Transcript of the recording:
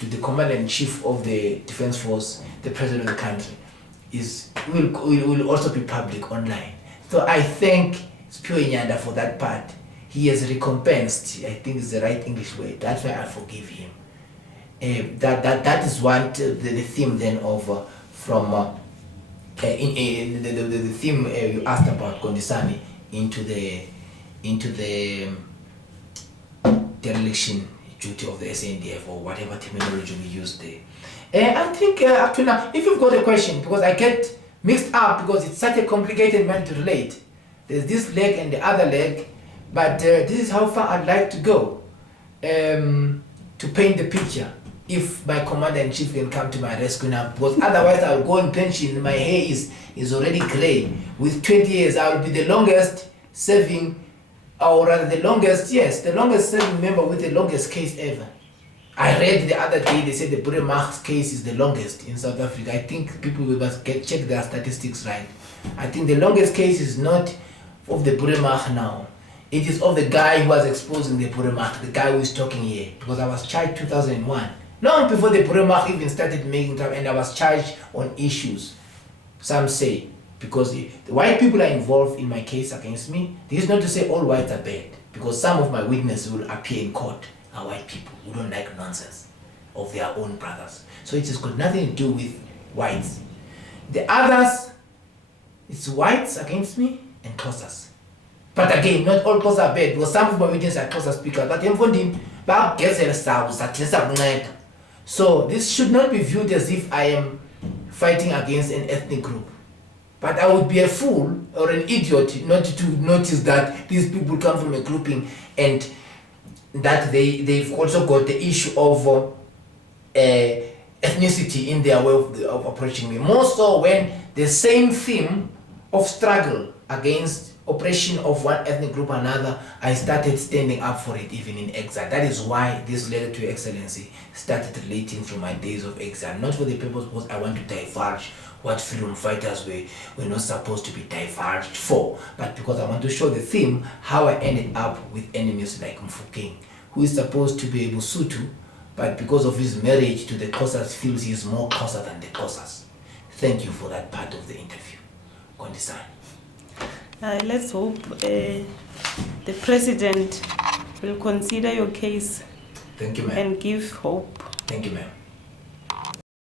to the commander-in-chief of the Defense Force, the president of the country, will also be public online. So I thank Phiri'S for that part. He has recompensed, I think is the right English word. That's why I forgive him. That is what the theme then of from the theme you asked about Kondisani into the dereliction duty of the SANDF or whatever terminology we use there. I think up to now, if you've got a question, because I get mixed up because it's such a complicated matter to relate. There's this leg and the other leg, but this is how far I'd like to go to paint the picture. If my commander-in-chief can come to my rescue now, because otherwise I'll go on pension. My hair is already grey. With 20 years, I'll be the longest serving, or rather the longest serving member with the longest case ever. I read the other day, they said the Phiri'S case is the longest in South Africa. I think people must check their statistics right. I think the longest case is not of the Phiri'S now. It is of the guy who was exposing the Phiri'S, the guy who is talking here. Because I was charged 2001. Long before the Phiri'S even started making trouble, and I was charged on issues. Some say, because the white people are involved in my case against me. This is not to say all whites are bad, because some of my witnesses will appear in court are white people who don't like nonsense of their own brothers. So it has got nothing to do with whites. The others, it's whites against me and Xhosas. But again, not all Xhosa are bad, because some of my witnesses are Xhosa speakers. But so this should not be viewed as if I am fighting against an ethnic group. But I would be a fool or an idiot not to notice that these people come from a grouping and that they've also got the issue of ethnicity in their way of approaching me. More so when the same theme of struggle against oppression of one ethnic group or another, I started standing up for it even in exile. That is why this letter to Your Excellency started relating from my days of exile. Not for the purpose because I want to divulge what freedom fighters were not supposed to be divulged for, but because I want to show the theme how I ended up with enemies like Mfokeng, who is supposed to be a Busutu, but because of his marriage to the Xhosas feels he is more Xhosa than the Xhosas. Thank you for that part of the interview. Kondisani. Let's hope the president will consider your case. Thank you, ma'am. And give hope. Thank you, ma'am.